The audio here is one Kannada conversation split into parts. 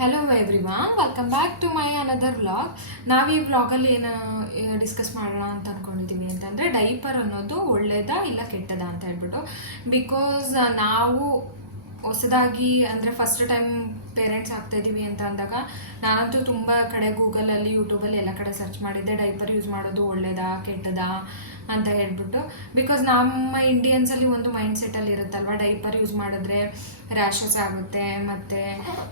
Hello everyone, welcome back to my another vlog. ನಾವು ಈ ವ್ಲಾಗಲ್ಲಿ ಏನು ಡಿಸ್ಕಸ್ ಮಾಡೋಣ ಅಂತ ಅಂದ್ಕೊಂಡಿದ್ದೀವಿ ಅಂತಂದರೆ, ಡೈಪರ್ ಅನ್ನೋದು ಒಳ್ಳೇದಾ ಇಲ್ಲ ಕೆಟ್ಟದಾ ಅಂತ ಹೇಳ್ಬಿಟ್ಟು. ಬಿಕಾಸ್ ನಾವು ಹೊಸದಾಗಿ ಅಂದರೆ ಫಸ್ಟ್ ಟೈಮ್ ಪೇರೆಂಟ್ಸ್ ಆಗ್ತಾಯಿದ್ದೀವಿ ಅಂತ ಅಂದಾಗ ನಾನಂತೂ ತುಂಬ ಕಡೆ ಗೂಗಲಲ್ಲಿ, ಯೂಟ್ಯೂಬಲ್ಲಿ ಎಲ್ಲ ಕಡೆ ಸರ್ಚ್ ಮಾಡಿದ್ದೆ, ಡೈಪರ್ ಯೂಸ್ ಮಾಡೋದು ಒಳ್ಳೇದಾ ಕೆಟ್ಟದಾ ಅಂತ ಹೇಳ್ಬಿಟ್ಟು. ಬಿಕಾಸ್ ನಮ್ಮ ಇಂಡಿಯನ್ಸಲ್ಲಿ ಒಂದು ಮೈಂಡ್ ಸೆಟ್ಟಲ್ಲಿ ಇರುತ್ತಲ್ವ, ಡೈಪರ್ ಯೂಸ್ ಮಾಡಿದ್ರೆ ರ್ಯಾಷಸ್ ಆಗುತ್ತೆ ಮತ್ತು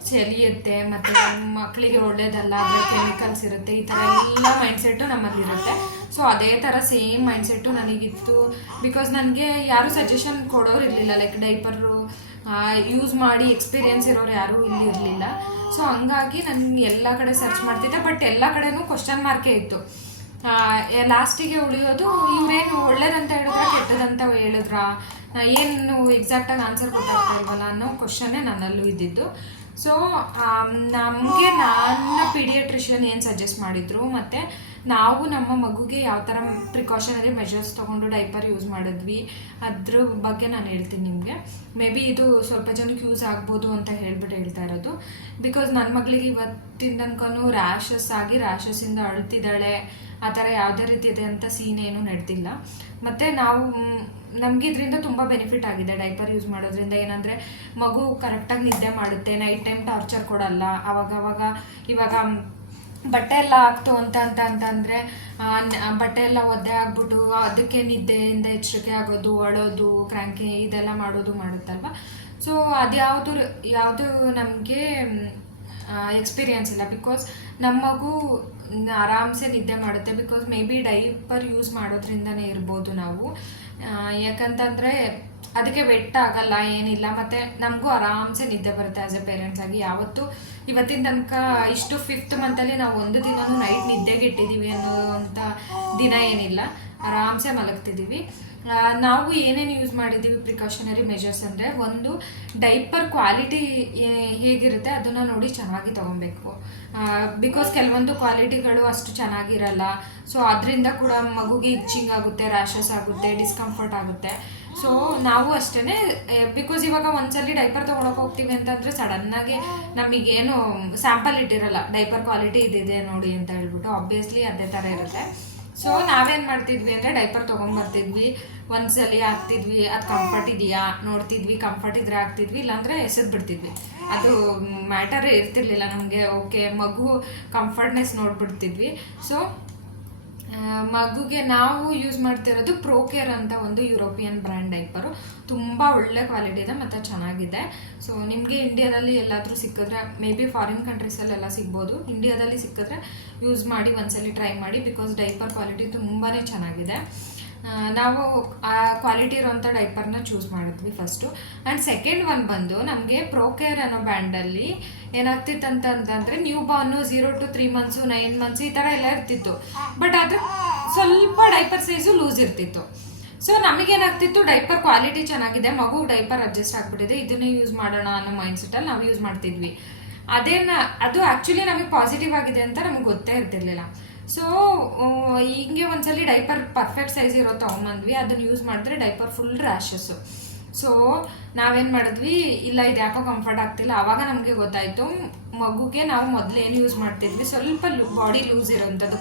ಚೆಲಿಯುತ್ತೆ ಮತ್ತು ಮಕ್ಕಳಿಗೆ ಒಳ್ಳೇದಲ್ಲ, ಅದರ ಕೆಮಿಕಲ್ಸ್ ಇರುತ್ತೆ, ಈ ಥರ ಎಲ್ಲ ಮೈಂಡ್ಸೆಟ್ಟು ನಮ್ಮಲ್ಲಿರುತ್ತೆ. ಸೊ ಅದೇ ಥರ ಸೇಮ್ ಮೈಂಡ್ಸೆಟ್ಟು ನನಗಿತ್ತು. ಬಿಕಾಸ್ ನನಗೆ ಯಾರೂ ಸಜೆಷನ್ ಕೊಡೋರು ಇರಲಿಲ್ಲ, ಲೈಕ್ ಡೈಪರು ಯೂಸ್ ಮಾಡಿ ಎಕ್ಸ್ಪೀರಿಯೆನ್ಸ್ ಇರೋರು ಯಾರೂ ಇಲ್ಲಿ ಇರಲಿಲ್ಲ. ಸೊ ಹಂಗಾಗಿ ನಾನು ಎಲ್ಲ ಕಡೆ ಸರ್ಚ್ ಮಾಡ್ತಿದ್ದೆ, ಬಟ್ ಎಲ್ಲ ಕಡೆನೂ ಕ್ವಶನ್ ಮಾರ್ಕೇ ಇತ್ತು. ಲಾಸ್ಟಿಗೆ ಉಳಿಯೋದು ಇವರೇನು ಒಳ್ಳೇದಂತ ಹೇಳಿದ್ರ ಕೆಟ್ಟದಂತ ಹೇಳಿದ್ರ, ಏನು ಎಕ್ಸಾಕ್ಟಾಗಿ ಆನ್ಸರ್ ಗೊತ್ತಾಗ್ತಾ ಇಲ್ವಲ್ಲ ಅನ್ನೋ ಕ್ವಶನ್ನೇ ನನ್ನಲ್ಲೂ ಇದ್ದಿದ್ದು. ಸೊ ನಮಗೆ ನನ್ನ ಪೀಡಿಯಾಟ್ರಿಷಿಯನ್ ಏನು ಸಜೆಸ್ಟ್ ಮಾಡಿದರು, ಮತ್ತು ನಾವು ನಮ್ಮ ಮಗುಗೆ ಯಾವ ಥರ ಪ್ರಿಕಾಷನರಿ ಮೆಷರ್ಸ್ ತೊಗೊಂಡು ಡೈಪರ್ ಯೂಸ್ ಮಾಡಿದ್ವಿ ಅದ್ರ ಬಗ್ಗೆ ನಾನು ಹೇಳ್ತೀನಿ ನಿಮಗೆ. ಮೇ ಬಿ ಇದು ಸ್ವಲ್ಪ ಜನಕ್ಕೆ ಯೂಸ್ ಆಗ್ಬೋದು ಅಂತ ಹೇಳ್ತಾ ಇರೋದು. ಬಿಕಾಸ್ ನನ್ನ ಮಗಳಿಗೆ ಇವತ್ತಿನ ತನಕನೂ ರ್ಯಾಷಸ್ ಆಗಿ ರ್ಯಾಷಸ್ಸಿಂದ ಅಳ್ತಿದ್ದಾಳೆ, ಆ ಥರ ಯಾವುದೇ ರೀತಿ ಇದೆ ಅಂತ ಸೀನ್ ಏನೂ ನಡೆದಿಲ್ಲ. ಮತ್ತು ನಮಗೆ ಇದರಿಂದ ತುಂಬ ಬೆನಿಫಿಟ್ ಆಗಿದೆ ಡೈಪರ್ ಯೂಸ್ ಮಾಡೋದ್ರಿಂದ. ಏನಂದರೆ ಮಗು ಕರೆಕ್ಟಾಗಿ ನಿದ್ದೆ ಮಾಡುತ್ತೆ, ನೈಟ್ ಟೈಮ್ ಟಾರ್ಚರ್ ಕೊಡಲ್ಲ. ಇವಾಗ ಬಟ್ಟೆ ಎಲ್ಲ ಆಗ್ತು ಅಂತಂದರೆ ಬಟ್ಟೆ ಎಲ್ಲ ಒದ್ದೆ ಆಗ್ಬಿಟ್ಟು ಅದಕ್ಕೆ ನಿದ್ದೆಯಿಂದ ಎಚ್ಚರಿಕೆ ಆಗೋದು, ಅಳೋದು, ಕ್ರ್ಯಾಂಕಿ ಇದೆಲ್ಲ ಮಾಡುತ್ತಲ್ವ. ಸೊ ಯಾವುದು ನಮಗೆ ಎಕ್ಸ್ಪೀರಿಯನ್ಸ್ ಇಲ್ಲ. ಬಿಕಾಸ್ ನಮ್ಮ ಮಗು ಆರಾಮ್ಸೆ ನಿದ್ದೆ ಮಾಡುತ್ತೆ. Because may be diaper use ಮಾಡೋದ್ರಿಂದನೇ ಇರ್ಬೋದು ನಾವು. ಯಾಕಂತಂದರೆ ಅದಕ್ಕೆ ವೆಟ್ ಆಗಲ್ಲ, ಏನಿಲ್ಲ, ಮತ್ತು ನಮಗೂ ಆರಾಮ್ಸೆ ನಿದ್ದೆ ಬರುತ್ತೆ ಆ್ಯಸ್ ಎ ಪೇರೆಂಟ್ಸ್ ಆಗಿ. ಇವತ್ತಿನ ತನಕ ಇಷ್ಟು 5th ಮಂತಲ್ಲಿ ನಾವು ಒಂದು ದಿನವೂ ನೈಟ್ ನಿದ್ದೆಗೆ ಇಟ್ಟಿದ್ದೀವಿ ಅನ್ನೋಂಥ ದಿನ ಏನಿಲ್ಲ, ಆರಾಮ್ಸೆ ಮಲಗ್ತಿದ್ದೀವಿ. ನಾವು ಏನೇನು ಯೂಸ್ ಮಾಡಿದ್ದೀವಿ ಪ್ರಿಕಾಷನರಿ ಮೆಷರ್ಸ್ ಅಂದರೆ, ಒಂದು ಡೈಪರ್ ಕ್ವಾಲಿಟಿ ಹೇಗಿರುತ್ತೆ ಅದನ್ನು ನೋಡಿ ಚೆನ್ನಾಗಿ ತೊಗೊಬೇಕು. ಬಿಕಾಸ್ ಕೆಲವೊಂದು ಕ್ವಾಲಿಟಿಗಳು ಅಷ್ಟು ಚೆನ್ನಾಗಿರಲ್ಲ. ಸೊ ಅದರಿಂದ ಕೂಡ ಮಗುಗೆ ಇಚ್ಚಿಂಗ್ ಆಗುತ್ತೆ, ರ್ಯಾಷಸ್ ಆಗುತ್ತೆ, ಡಿಸ್ಕಂಫರ್ಟ್ ಆಗುತ್ತೆ. ಸೊ ನಾವು ಅಷ್ಟೇ, ಬಿಕಾಸ್ ಇವಾಗ ಒಂದ್ಸಲಿ ಡೈಪರ್ ತೊಗೊಳಕ್ಕೆ ಹೋಗ್ತೀವಿ ಅಂತಂದರೆ ಸಡನ್ನಾಗಿ ನಮಗೇನು ಸ್ಯಾಂಪಲ್ ಇಟ್ಟಿರಲ್ಲ, ಡೈಪರ್ ಕ್ವಾಲಿಟಿ ಇದಿದೆ ನೋಡಿ ಅಂತ ಹೇಳ್ಬಿಟ್ಟು. ಆಬ್ವಿಯಸ್ಲಿ ಅದೇ ಥರ ಇರುತ್ತೆ. ಸೊ ನಾವೇನು ಮಾಡ್ತಿದ್ವಿ ಅಂದರೆ ಡೈಪರ್ ತೊಗೊಂಬರ್ತಿದ್ವಿ, ಒಂದ್ಸಲಿ ಹಾಕ್ತಿದ್ವಿ, ಅದು ಕಂಫರ್ಟ್ ಇದೆಯಾ ನೋಡ್ತಿದ್ವಿ, ಕಂಫರ್ಟ್ ಇದ್ರೆ ಹಾಕ್ತಿದ್ವಿ, ಇಲ್ಲಾಂದರೆ ಎಸೆದು ಬಿಡ್ತಿದ್ವಿ. ಅದು ಮ್ಯಾಟರ್ ಇರ್ತಿರ್ಲಿಲ್ಲ ನಮಗೆ. ಓಕೆ, ಮಗು ಕಂಫರ್ಟ್ನೆಸ್ ನೋಡ್ಬಿಡ್ತಿದ್ವಿ. ಸೊ ಮಗುಗೆ ನಾವು ಯೂಸ್ ಮಾಡ್ತಿರೋದು ಪ್ರೋಕೇರ್ ಅಂತ ಒಂದು ಯುರೋಪಿಯನ್ ಬ್ರ್ಯಾಂಡ್ ಡೈಪರು. ತುಂಬ ಒಳ್ಳೆ ಕ್ವಾಲಿಟಿ ಇದೆ ಮತ್ತು ಚೆನ್ನಾಗಿದೆ. ಸೊ ನಿಮಗೆ ಇಂಡಿಯಾದಲ್ಲಿ ಎಲ್ಲಾದರೂ ಸಿಕ್ಕಿದ್ರೆ, ಮೇ ಬಿ ಫಾರಿನ್ ಕಂಟ್ರೀಸಲ್ಲೆಲ್ಲ ಸಿಗ್ಬೋದು, ಇಂಡಿಯಾದಲ್ಲಿ ಸಿಕ್ಕಿದ್ರೆ ಯೂಸ್ ಮಾಡಿ, ಒಂದ್ಸಲಿ ಟ್ರೈ ಮಾಡಿ. ಬಿಕಾಸ್ ಡೈಪರ್ ಕ್ವಾಲಿಟಿ ತುಂಬಾ ಚೆನ್ನಾಗಿದೆ. ನಾವು ಆ ಕ್ವಾಲಿಟಿ ಇರೋಂಥ ಡೈಪರ್ನ ಚೂಸ್ ಮಾಡಿದ್ವಿ ಫಸ್ಟು. ಆ್ಯಂಡ್ ಸೆಕೆಂಡ್ ಒನ್ ಬಂದು ನಮಗೆ ಪ್ರೋಕೇರ್ ಅನ್ನೋ ಬ್ರ್ಯಾಂಡಲ್ಲಿ ಏನಾಗ್ತಿತ್ತು ಅಂತಂದರೆ, new born 0 to 3 months 9 months ಈ ಥರ ಎಲ್ಲ ಇರ್ತಿತ್ತು. ಬಟ್ ಅದು ಸ್ವಲ್ಪ ಡೈಪರ್ ಸೈಜು ಲೂಸ್ ಇರ್ತಿತ್ತು. ಸೊ ನಮಗೇನಾಗ್ತಿತ್ತು, ಡೈಪರ್ ಕ್ವಾಲಿಟಿ ಚೆನ್ನಾಗಿದೆ, ಮಗು ಡೈಪರ್ ಅಡ್ಜಸ್ಟ್ ಆಗಿಬಿಟ್ಟಿದೆ, ಇದನ್ನೇ ಯೂಸ್ ಮಾಡೋಣ ಅನ್ನೋ ಮೈಂಡ್ಸೆಟ್ಟಲ್ಲಿ ನಾವು ಯೂಸ್ ಮಾಡ್ತಿದ್ವಿ. ಅದು ಆ್ಯಕ್ಚುಲಿ ನಮಗೆ ಪಾಸಿಟಿವ್ ಆಗಿದೆ ಅಂತ ನಮಗೆ ಗೊತ್ತೇ ಇರ್ತಿರ್ಲಿಲ್ಲ. ಸೊ ಹಿಂಗೆ ಒಂದ್ಸಲಿ ಡೈಪರ್ ಪರ್ಫೆಕ್ಟ್ ಸೈಜ್ ಇರೋ ತೊಗೊಂಬಂದ್ವಿ, ಅದನ್ನು ಯೂಸ್ ಮಾಡಿದ್ರೆ ಡೈಪರ್ ಫುಲ್ ರ್ಯಾಷಸ್ಸು. ಸೊ ನಾವೇನು ಮಾಡಿದ್ವಿ, ಇಲ್ಲ ಇದು ಯಾಕೋ ಕಂಫರ್ಟ್ ಆಗ್ತಿಲ್ಲ. ಆವಾಗ ನಮಗೆ ಗೊತ್ತಾಯಿತು, ಮಗುಗೆ ನಾವು ಮೊದಲೇನು ಯೂಸ್ ಮಾಡ್ತಿದ್ವಿ ಸ್ವಲ್ಪ ಬಾಡಿ ಲೂಸ್ ಇರೋಂಥದ್ದು,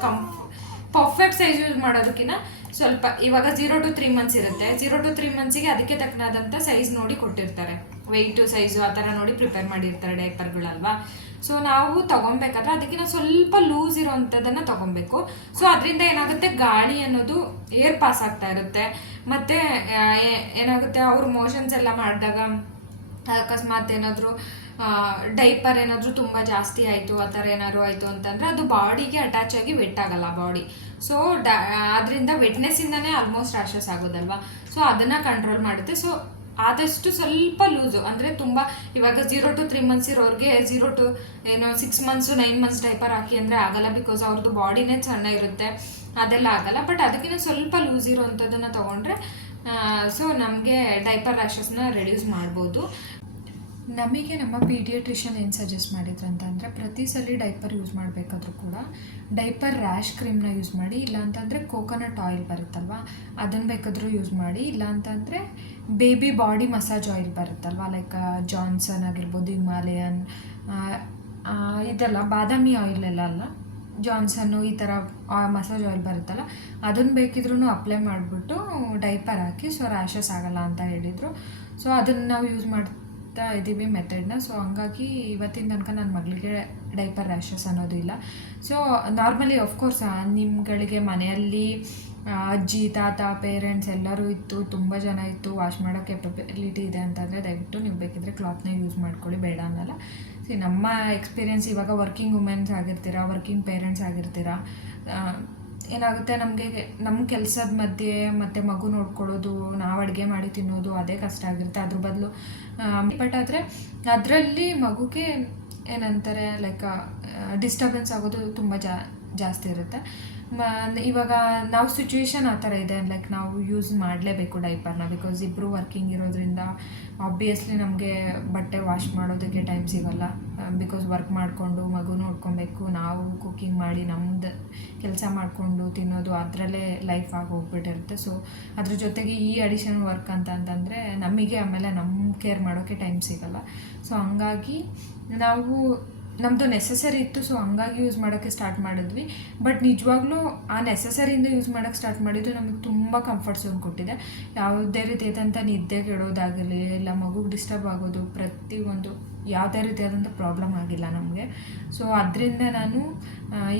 ಪರ್ಫೆಕ್ಟ್ ಸೈಜ್ ಯೂಸ್ ಮಾಡೋದಕ್ಕಿಂತ ಸ್ವಲ್ಪ, ಇವಾಗ 0 to 3 months ಇರುತ್ತೆ, 0 to 3 monthsಗೆ ಅದಕ್ಕೆ ತಕ್ಕನಾದಂಥ ಸೈಜ್ ನೋಡಿ ಕೊಟ್ಟಿರ್ತಾರೆ, ವೆಯ್ಟು ಸೈಜು ಆ ಥರ ನೋಡಿ ಪ್ರಿಪೇರ್ ಮಾಡಿರ್ತಾರೆ ಡೈಪರ್ಗಳಲ್ವಾ. ಸೊ ನಾವು ತೊಗೊಬೇಕಾದ್ರೆ ಅದಕ್ಕಿಂತ ಸ್ವಲ್ಪ ಲೂಸ್ ಇರೋವಂಥದ್ದನ್ನು ತೊಗೊಬೇಕು. ಸೊ ಅದರಿಂದ ಏನಾಗುತ್ತೆ, ಗಾಳಿ ಅನ್ನೋದು ಏರ್ ಪಾಸ್ ಆಗ್ತಾ ಇರುತ್ತೆ. ಮತ್ತು ಏನಾಗುತ್ತೆ, ಅವ್ರ ಮೋಷನ್ಸ್ ಎಲ್ಲ ಮಾಡಿದಾಗ ಅಕಸ್ಮಾತ್ ಏನಾದರೂ ಡೈಪರ್ ಏನಾದರೂ ತುಂಬ ಜಾಸ್ತಿ ಆಯಿತು, ಆ ಥರ ಏನಾದ್ರು ಆಯಿತು ಅಂತಂದರೆ ಅದು ಬಾಡಿಗೆ ಅಟ್ಯಾಚ್ ಆಗಿ ವೆಟ್ ಆಗಲ್ಲ ಬಾಡಿ. ಸೊ ಅದರಿಂದ ವೆಟ್ನೆಸ್ಸಿಂದನೇ ಆಲ್ಮೋಸ್ಟ್ ರ್ಯಾಷಸ್ ಆಗೋದಲ್ವ. ಸೊ ಅದನ್ನು ಕಂಟ್ರೋಲ್ ಮಾಡುತ್ತೆ. ಸೊ ಆದಷ್ಟು ಸ್ವಲ್ಪ ಲೂಸು ಅಂದರೆ ತುಂಬ, ಇವಾಗ 0 to 3 months ಇರೋರಿಗೆ 0 to 6 months 9 months ಡೈಪರ್ ಹಾಕಿ ಅಂದರೆ ಆಗಲ್ಲ. ಬಿಕಾಸ್ ಅವ್ರದ್ದು ಬಾಡಿನೇ ಸಣ್ಣ ಇರುತ್ತೆ, ಅದೆಲ್ಲ ಆಗಲ್ಲ. ಬಟ್ ಅದಕ್ಕಿಂತ ಸ್ವಲ್ಪ ಲೂಸ್ ಇರೋವಂಥದ್ದನ್ನು ತೊಗೊಂಡ್ರೆ ಸೊ ನಮಗೆ ಡೈಪರ್ ರ್ಯಾಷಸ್ನ ರೆಡ್ಯೂಸ್ ಮಾಡ್ಬೋದು. ನಮಗೆ ನಮ್ಮ ಪೀಡಿಯಾಟ್ರಿಷಿಯನ್ ಏನು ಸಜೆಸ್ಟ್ ಮಾಡಿದ್ರು ಅಂತಂದರೆ, ಪ್ರತಿ ಸಲ ಡೈಪರ್ ಯೂಸ್ ಮಾಡಬೇಕಾದ್ರೂ ಕೂಡ ಡೈಪರ್ ರ್ಯಾಶ್ ಕ್ರೀಮ್ನ ಯೂಸ್ ಮಾಡಿ, ಇಲ್ಲಾಂತಂದರೆ ಕೋಕೋನಟ್ ಆಯಿಲ್ ಬರುತ್ತಲ್ವ ಅದನ್ನು ಬೇಕಾದರೂ ಯೂಸ್ ಮಾಡಿ, ಇಲ್ಲಾಂತಂದರೆ ಬೇಬಿ ಬಾಡಿ ಮಸಾಜ್ ಆಯಿಲ್ ಬರುತ್ತಲ್ವ, ಲೈಕ್ ಜಾನ್ಸನ್ ಆಗಿರ್ಬೋದು, ಹಿಮಾಲಯನ್ ಇದೆಲ್ಲ ಬಾದಾಮಿ ಆಯಿಲೆಲ್ಲ ಅಲ್ಲ, ಜಾನ್ಸನ್ನು ಈ ಥರ ಮಸಾಜ್ ಆಯಿಲ್ ಬರುತ್ತಲ್ಲ, ಅದನ್ನು ಬೇಕಿದ್ರೂ ಅಪ್ಲೈ ಮಾಡಿಬಿಟ್ಟು ಡೈಪರ್ ಹಾಕಿ ಸೊ ರ್ಯಾಷಸ್ ಆಗಲ್ಲ ಅಂತ ಹೇಳಿದರು. ಸೊ ಅದನ್ನು ನಾವು ಯೂಸ್ ಮಾಡ್ತಾ ಇದ್ದೀವಿ ಮೆಥಡ್ನ. ಸೊ ಹಂಗಾಗಿ ಇವತ್ತಿನ ತನಕ ನನ್ನ ಮಗಳಿಗೆ ಡೈಪರ್ ರ್ಯಾಷಸ್ ಅನ್ನೋದು ಇಲ್ಲ. ಸೊ ನಾರ್ಮಲಿ ಆಫ್ಕೋರ್ಸ್ ನಿಮ್ಗಳಿಗೆ ಮನೆಯಲ್ಲಿ ಅಜ್ಜಿ ತಾತ ಪೇರೆಂಟ್ಸ್ ಎಲ್ಲರೂ ಇತ್ತು, ತುಂಬ ಜನ ಇತ್ತು, ವಾಶ್ ಮಾಡೋ ಕೆಪಬಿಲಿಟಿ ಇದೆ ಅಂತಂದರೆ ದಯವಿಟ್ಟು ನೀವು ಬೇಕಿದ್ದರೆ ಕ್ಲಾತ್ನ ಯೂಸ್ ಮಾಡ್ಕೊಳ್ಳಿ, ಬೇಡ ಅನ್ನಲ್ಲ. ನಮ್ಮ ಎಕ್ಸ್ಪೀರಿಯೆನ್ಸ್ ಇವಾಗ ವರ್ಕಿಂಗ್ ವುಮೆನ್ಸ್ ಆಗಿರ್ತೀರಾ, ವರ್ಕಿಂಗ್ ಪೇರೆಂಟ್ಸ್ ಆಗಿರ್ತೀರಾ, ಏನಾಗುತ್ತೆ ನಮಗೆ ನಮ್ಮ ಕೆಲಸದ ಮಧ್ಯೆ ಮತ್ತು ಮಗು ನೋಡ್ಕೊಳ್ಳೋದು, ನಾವು ಅಡುಗೆ ಮಾಡಿ ತಿನ್ನೋದು ಅದೇ ಕಷ್ಟ ಆಗಿರುತ್ತೆ. ಅದ್ರ ಬದಲು ಬಟ್ ಆದರೆ ಅದರಲ್ಲಿ ಮಗುಗೆ ಏನಂತಾರೆ ಲೈಕ್ ಡಿಸ್ಟರ್ಬೆನ್ಸ್ ಆಗೋದು ತುಂಬ ಜಾಸ್ತಿ ಇರುತ್ತೆ. ಇವಾಗ ನಾವು ಸಿಚುವೇಶನ್ ಆ ಥರ ಇದೆ, ಲೈಕ್ ನಾವು ಯೂಸ್ ಮಾಡಲೇಬೇಕು ಡೈಪರ್ನ, ಬಿಕಾಸ್ ಇಬ್ಬರು ವರ್ಕಿಂಗ್ ಇರೋದ್ರಿಂದ ಆಬ್ವಿಯಸ್ಲಿ ನಮಗೆ ಬಟ್ಟೆ ವಾಶ್ ಮಾಡೋದಕ್ಕೆ ಟೈಮ್ ಸಿಗೋಲ್ಲ. ಬಿಕಾಸ್ ವರ್ಕ್ ಮಾಡಿಕೊಂಡು ಮಗು ನೋಡ್ಕೊಬೇಕು, ನಾವು ಕುಕ್ಕಿಂಗ್ ಮಾಡಿ ನಮ್ಮದು ಕೆಲಸ ಮಾಡಿಕೊಂಡು ತಿನ್ನೋದು, ಅದರಲ್ಲೇ ಲೈಫ್ ಆಗಿ ಹೋಗ್ಬಿಟ್ಟಿರುತ್ತೆ. ಸೊ ಅದ್ರ ಜೊತೆಗೆ ಈ ಅಡಿಷನಲ್ ವರ್ಕ್ ಅಂತಂದರೆ ನಮಗೆ ಆಮೇಲೆ ನಮ್ಮ ಕೇರ್ ಮಾಡೋಕ್ಕೆ ಟೈಮ್ ಸಿಗೋಲ್ಲ. ಸೊ ಹಂಗಾಗಿ ನಾವು ನಮ್ಮದು ನೆಸಸರಿ ಇತ್ತು, ಸೊ ಹಂಗಾಗಿ ಯೂಸ್ ಮಾಡೋಕ್ಕೆ ಸ್ಟಾರ್ಟ್ ಮಾಡಿದ್ವಿ. ಬಟ್ ನಿಜವಾಗ್ಲೂ ಆ ನೆಸಸರಿಯಿಂದ ಯೂಸ್ ಮಾಡೋಕ್ಕೆ ಸ್ಟಾರ್ಟ್ ಮಾಡಿದ್ದು ನಮಗೆ ತುಂಬ ಕಂಫರ್ಟ್ ಝೋನ್ ಕೊಟ್ಟಿದೆ. ಯಾವುದೇ ರೀತಿಯಾದಂಥ ನಿದ್ದೆ ಕೆಡೋದಾಗಲಿ, ಇಲ್ಲ ಮಗುಗೆ ಡಿಸ್ಟರ್ಬ್ ಆಗೋದು, ಪ್ರತಿಯೊಂದು ಯಾವುದೇ ರೀತಿಯಾದಂಥ ಪ್ರಾಬ್ಲಮ್ ಆಗಿಲ್ಲ ನಮಗೆ. ಸೊ ಅದರಿಂದ ನಾನು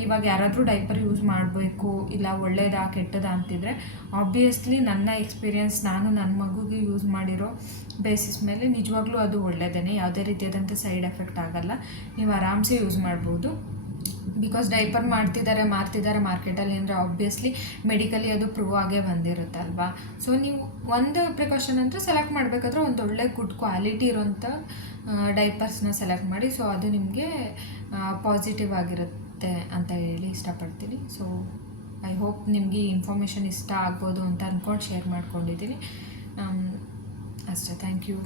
ಇವಾಗ ಯಾರಾದರೂ ಡೈಪರ್ ಯೂಸ್ ಮಾಡಬೇಕು, ಇಲ್ಲ ಒಳ್ಳೇದಾ ಕೆಟ್ಟದಾ ಅಂತಿದ್ರೆ ಆಬ್ವಿಯಸ್ಲಿ ನನ್ನ ಎಕ್ಸ್ಪೀರಿಯೆನ್ಸ್, ನಾನು ನನ್ನ ಮಗುಗೆ ಯೂಸ್ ಮಾಡಿರೋ ಬೇಸಿಸ್ ಮೇಲೆ ನಿಜವಾಗ್ಲೂ ಅದು ಒಳ್ಳೆಯದೇ, ಯಾವುದೇ ರೀತಿಯಾದಂಥ ಸೈಡ್ ಎಫೆಕ್ಟ್ ಆಗಲ್ಲ, ನೀವು ಆರಾಮ್ಸೆ ಯೂಸ್ ಮಾಡ್ಬೋದು. ಬಿಕಾಸ್ ಡೈಪರ್ ಮಾರ್ತಿದ್ದಾರೆ ಮಾರ್ಕೆಟಲ್ಲಿ ಅಂದರೆ ಆಬ್ವಿಯಸ್ಲಿ ಮೆಡಿಕಲಿ ಅದು ಪ್ರೂವ್ ಆಗೇ ಬಂದಿರುತ್ತೆ ಅಲ್ವಾ. ಸೊ ನೀವು ಒಂದು ಪ್ರಿಕಾಷನ್ ಅಂದರೆ ಸೆಲೆಕ್ಟ್ ಮಾಡಬೇಕಾದ್ರೆ ಒಂದು ಒಳ್ಳೆ ಗುಡ್ ಕ್ವಾಲಿಟಿ ಇರೋಂಥ ಡೈಪರ್ಸ್ನ ಸೆಲೆಕ್ಟ್ ಮಾಡಿ. ಸೊ ಅದು ನಿಮಗೆ ಪಾಸಿಟಿವ್ ಆಗಿರುತ್ತೆ ಅಂತ ಹೇಳಿ ಇಷ್ಟಪಡ್ತೀನಿ. ಸೊ ಐ ಹೋಪ್ ನಿಮಗೆ ಈ ಇನ್ಫಾರ್ಮೇಷನ್ ಇಷ್ಟ ಆಗ್ಬೋದು ಅಂತ ಅಂದ್ಕೊಂಡು ಶೇರ್ ಮಾಡ್ಕೊಂಡಿದ್ದೀನಿ ಅಷ್ಟೇ. Thank you.